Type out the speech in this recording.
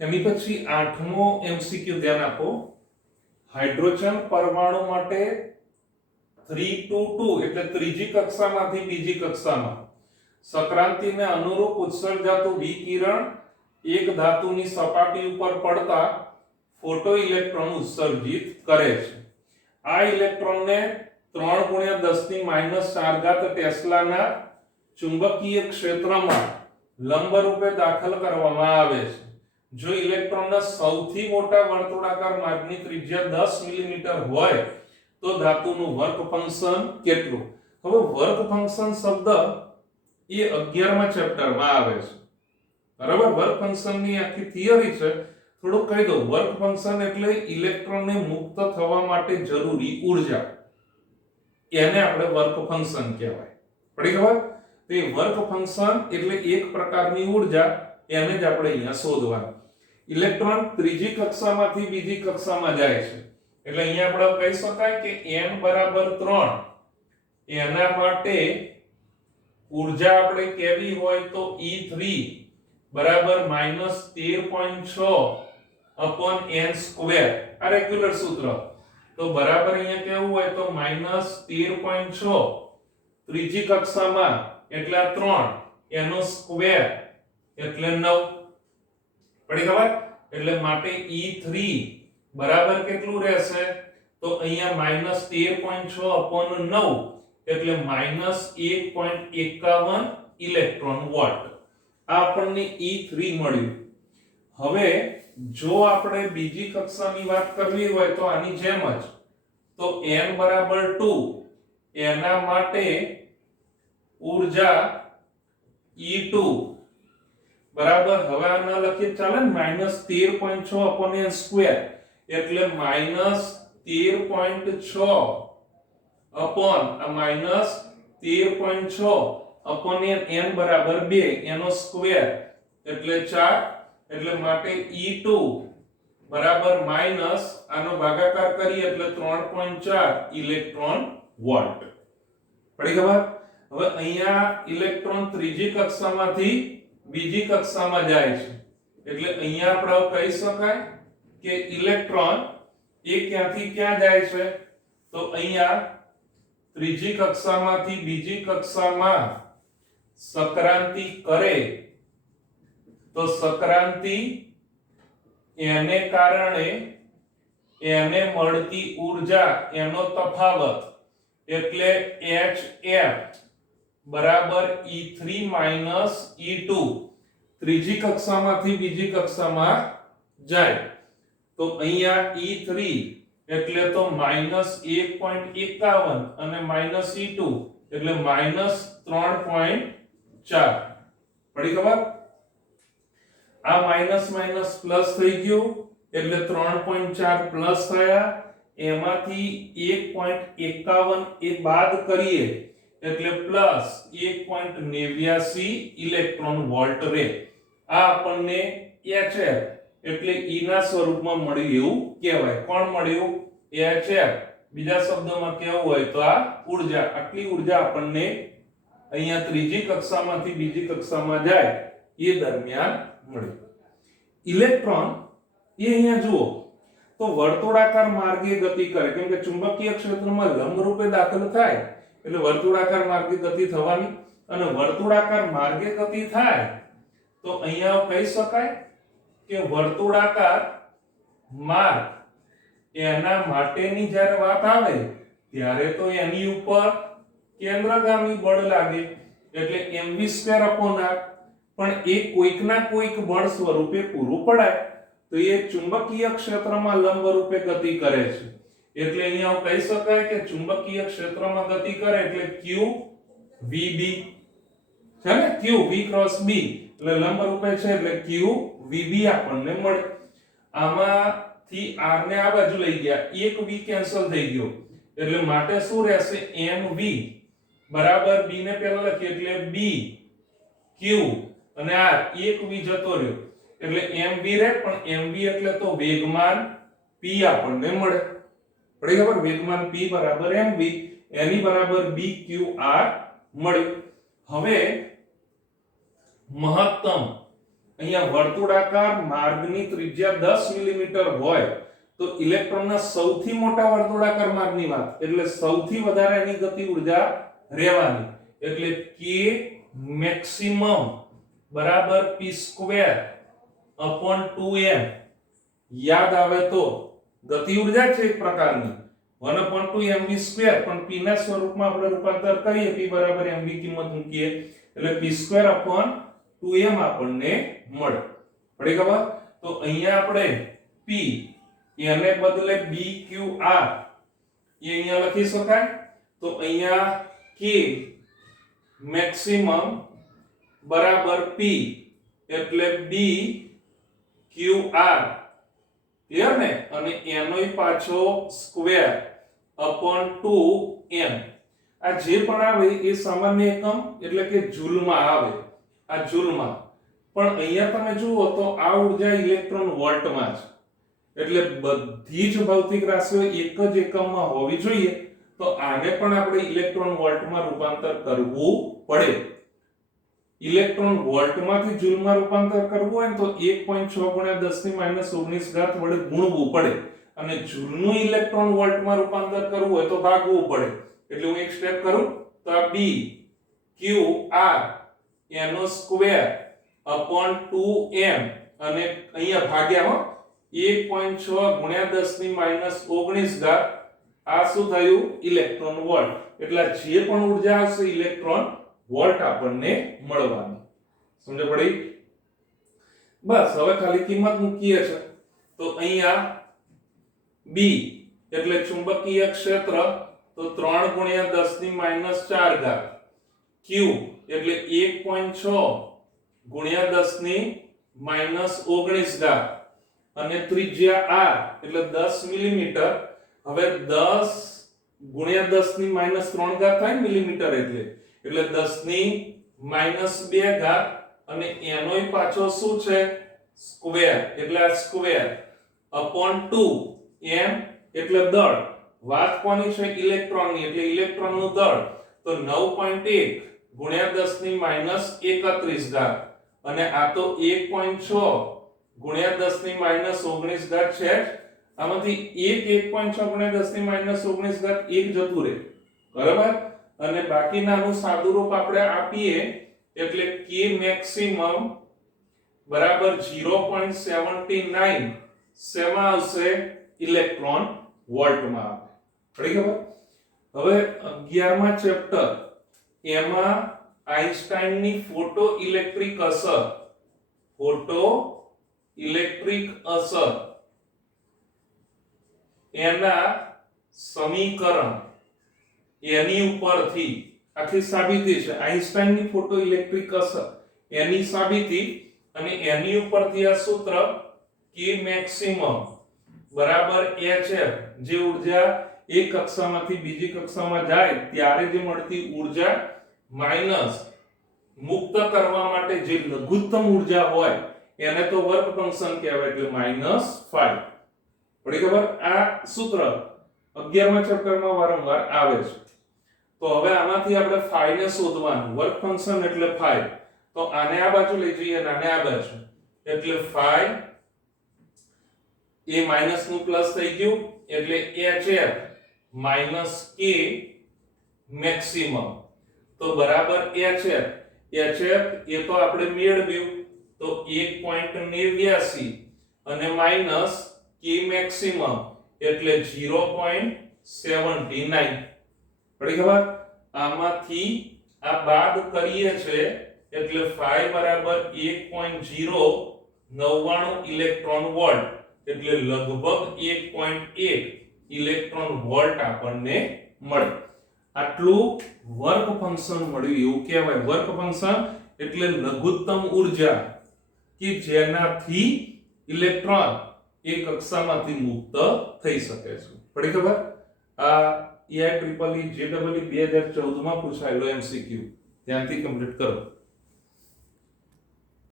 એની પછી 8મો MCQ ધ્યાન આપો. હાઇડ્રોજન પરમાણુ માટે 3 to 2 એટલે ત્રીજી કક્ષામાંથી બીજી કક્ષામાં સંક્રાંતિને અનુરૂપ ઉત્સર્જાતું વિકિરણ એક ધાતુની સપાટી ઉપર પડતા ફોટો ઇલેક્ટ્રોન ઉત્સર્જિત કરે છે. આ ઇલેક્ટ્રોનને 3 × 10⁻⁴ ટેસ્લાના ચુંબકીય ક્ષેત્રમાં લંબરૂપે દાખલ કરવામાં આવે છે. જો ઇલેક્ટ્રોનના સૌથી મોટા વર્તુળાકાર માર્ગની ત્રિજ્યા 10 મિલીમીટર હોય તો ધાતુનું વર્ક ફંક્શન કેટલું? હવે વર્ક ફંક્શન શબ્દ એ 11મા ચેપ્ટરમાં આવે છે. બરાબર, વર્ક ફંક્શનની આખી થિયરી છે. થોડું કહી દઉં. વર્ક ફંક્શન એટલે ઇલેક્ટ્રોનને મુક્ત થવા માટે જરૂરી ઊર્જા, એને આપણે વર્ક ફંક્શન કહેવાય. પડી ખબર? તો એ વર્ક ફંક્શન એટલે એક પ્રકારની ઊર્જા, એને જ આપણે અહીંયા શોધવાનું. ઇલેક્ટ્રોન ત્રીજી કક્ષામાંથી બીજી કક્ષામાં જાય છે એટલે અહીંયા આપણે કહી શકાય કે n = 3 એના માટે ઊર્જા આપણે કેવી હોય તો E3 = -13.6/n². આ રેગ્યુલર સૂત્ર. તો બરાબર અહીંયા કેવું હોય તો -13.6 ત્રીજી કક્ષામાં એટલે 3 એનો સ્ક્વેર એટલે 9. પડી ખબર? એટલે માટે E3 બરાબર કેટલું રહેશે તો અહીંયા -13.6/9 એટલે -1.51 ઇલેક્ટ્રોન વોલ્ટ. આ આપણને E3 મળ્યું. હવે જો આપણે બીજી કક્ષાની વાત કરવી હોય તો આની જેમ જ. તો n = 2 એના માટે ઊર્જા E2 બરાબર. હવે આ ન લખીએ ચાલે ને, -13.6/n² એટલે -13.6/-13.6/n = 2 એનો સ્ક્વેર એટલે 4 એટલે માટે E2 બરાબર માઈનસ આનો ભાગાકાર કરીએ એટલે 3.4 ઇલેક્ટ્રોન વોલ્ટ. પડી ખબર? હવે અહીંયા ઇલેક્ટ્રોન ત્રીજી કક્ષામાંથી બીજી કક્ષામાં જાય છે એટલે અહીંયા આપણે કહી શકાય કે ઇલેક્ટ્રોન એ ક્યાંથી ક્યાં જાય છે તો અહીંયા ત્રીજી કક્ષામાંથી બીજી કક્ષામાં સંક્રાંતિ કરે તો સંક્રાંતિ એને કારણે એને મળતી ઊર્જા એનો તફાવત એટલે HF બરાબર E3 - E2 ત્રીજી કક્ષામાંથી બીજી કક્ષામાં જાય તો અહીંયા E3 એટલે તો -1.51 અને -E2 એટલે -3.4. પડી ખબર? આ માઈનસ માઈનસ પ્લસ થઈ ગયું એટલે 3.4 પ્લસ થયા. એમાંથી 1.51 એ બાદ કરીએ એટલે પ્લસ 1.89 ઇલેક્ટ્રોન વોલ્ટ રહે. આ આપણને HF એટલે E ના સ્વરૂપમાં મળ્યું એવું કહેવાય. કોણ મળ્યું? HF. બીજા શબ્દોમાં કહેવું હોય તો આ ઊર્જા, આટલી ઊર્જા આપણને અહીંયા ત્રીજી કક્ષામાંથી બીજી કક્ષામાં જાય એ દરમિયાન મળે. ઇલેક્ટ્રોન એ અહીંયા જુઓ તો વર્તુળાકાર માર્ગે ગતિ કરે, કેમ કે ચુંબકીય ક્ષેત્રમાં લંબરૂપે દાખલ થાય એટલે વર્તુળાકાર માર્ગે ગતિ થવાની. અને વર્તુળાકાર માર્ગે ગતિ થાય તો અહીંયા કહી શકાય કે વર્તુળાકાર માર્ગ એના માટેની જ્યારે વાત આવે ત્યારે તો એની ઉપર કેન્દ્રગામી બળ લાગે એટલે mv²/r. પણ એ કોઈકના કોઈક બળ સ્વરૂપે પૂરું પડાય તો એ ચુંબકીય ક્ષેત્રમાં લંબ રૂપે ગતિ કરે છે એટલે અહીંયા કહી શકાય કે ચુંબકીય ક્ષેત્રમાં ગતિ કરે એટલે qvb છે ને, q v × b એટલે લંબ રૂપે છે એટલે qvb આપણને મળે. આમાંથી r ને આ બાજુ લઈ ગયા, એક v કેન્સલ થઈ ગયો એટલે માટે શું રહેશે mv બરાબર b ને પહેલા લખીએ એટલે b q અને r એક v જતો રહ્યો એટલે mv રહે. પણ mv એટલે તો વેગમાન p આપણને મળે. પડી ખબર? વેગમાન p બરાબર mv એની બરાબર bqr મળે. હવે મહત્તમ અહીંયા વર્તુળાકાર માર્ગની ત્રિજ્યા 10 મિલીમીટર હોય તો ઇલેક્ટ્રોનના સૌથી મોટા વર્તુળાકાર માર્ગની વાત એટલે સૌથી વધારે એની ગતિ ઉર્જા રહેવાની એટલે k મેક્સિમમ બરાબર p²/2m યાદ આવે તો ગતિ ઉર્જા છે એક પ્રકારની 1/2mv² પણ p ના સ્વરૂપમાં આપણે રૂપાંતર કરીએ p બરાબર mv કિંમત મૂકીએ એટલે p²/2m આપણને મળે પડી ખબર તો અહીંયા આપણે p એને બદલે bqr એ અહીંયા લખી શકાય તો અહીંયા k મેક્સિમમ બરાબર p એટલે bqr ક્લિયર ને અને એનોય પાછો ²/2m આ જે પણ આવે એ સામાન્ય એકમ એટલે કે જૂલમાં આવે આ જૂલમાં પણ અહીંયા તમે જુઓ તો આ ઊર્જા ઇલેક્ટ્રોન વોલ્ટમાં છે એટલે બધી જ ભૌતિક રાશિઓ એક જ એકમમાં હોવી જોઈએ તો આને પણ આપણે ઇલેક્ટ્રોન વોલ્ટમાં રૂપાંતર કરવું પડે ઇલેક્ટ્રોન વોલ્ટમાંથી જૂલમાં રૂપાંતર કરવું હોય તો 1.6 × 10⁻−19 વડે ગુણવું પડે અને જૂલનું ઇલેક્ટ્રોન વોલ્ટમાં રૂપાંતર કરવું હોય તો ભાગવું પડે એટલે હું એક સ્ટેપ કરું તો આ b q r એનો ²/2m અને અહીંયા ભાગ્યા 1.6 × 10⁻19 આ શું થયું ઇલેક્ટ્રોન વોલ્ટ એટલે જે પણ ઊર્જા હશે ઇલેક્ટ્રોન વોલ્ટ આપણને મળવાની સમજ પડી બસ હવે ખાલી કિંમત મૂકીએ છે તો અહીંયા b એટલે ચુંબકીય ક્ષેત્ર તો 3 × 10⁻⁴ q એટલે 1.6 × 10⁻19 અને ત્રિજ્યા r એટલે 10 મિલીમીટર હવે 10 × 10⁻³ થાય મિલીમીટર એટલે 10⁻² અને એનોય પાછો શું છે સ્ક્વેર એટલે આ ²/2m એટલે દળ વાત કોની છે ઇલેક્ટ્રોનની એટલે ઇલેક્ટ્રોનનું દળ તો 9.1 × 10⁻31 અને આ તો 1.6 × 10⁻19 છે આમાંથી 1.6 × 10⁻19 એક જતું રહે બરાબર અને બાકીનાનું સાદુરૂપ આપણે આપીએ એટલે k મેક્સિમમ બરાબર 0.79 શેમાં આવશે ઇલેક્ટ્રોન વોલ્ટમાં આવે પડી ખબર હવે 11મા ચેપ્ટર એમાં આઈન્સ્ટાઈનની ફોટો ઇલેક્ટ્રિક અસર એના સમીકરણ એની ઉપરથી આખી સાબિતી છે આઈન્સ્ટાઈનની ફોટો ઇલેક્ટ્રિક અસર એની સાબિતી અને એની ઉપરથી આ સૂત્ર k મેક્સિમમ બરાબર hf જે ઊર્જા એક કક્ષામાંથી બીજી કક્ષામાં જાય ત્યારે જે મળતી ઊર્જા માઈનસ મુક્ત કરવા માટે જે લઘુત્તમ ઊર્જા હોય એને તો વર્ક ફંક્શન કહેવાય એટલે -5 પડી ખબર આ સૂત્ર 11મા ચેપ્ટરમાં વારંવાર આવે છે તો હવે આમાંથી આપણે phi ને શોધવાનું વર્ક ફંક્શન એટલે phi તો આને આ બાજુ લઈ જઈએ અને આને આ બાજુ એટલે phi એ માઈનસ નું પ્લસ થઈ ગયું એટલે hf માઈનસ k મેક્સિમમ તો બરાબર hf એ તો આપણે મેળવ્યું તો 1.89 અને માઈનસ k મેક્સિમમ એટલે 0.79 પડી ખબર આમાંથી આ બાદ કરીએ છે એટલે phi બરાબર 1.099 ઇલેક્ટ્રોન વોલ્ટ એટલે લગભગ 1.1 ઇલેક્ટ્રોન વોલ્ટ આપણને મળે આટલું વર્ક ફંક્શન મળ્યું એવું કહેવાય વર્ક ફંક્શન એટલે લઘુત્તમ ઊર્જા કે જેનાથી ઇલેક્ટ્રોન એક કક્ષામાંથી મુક્ત થઈ શકે છે પડી ખબર આ EIEEE JEE 2014 માં પૂછાયેલો MCQ ધ્યાનથી કમ્પ્લીટ કરો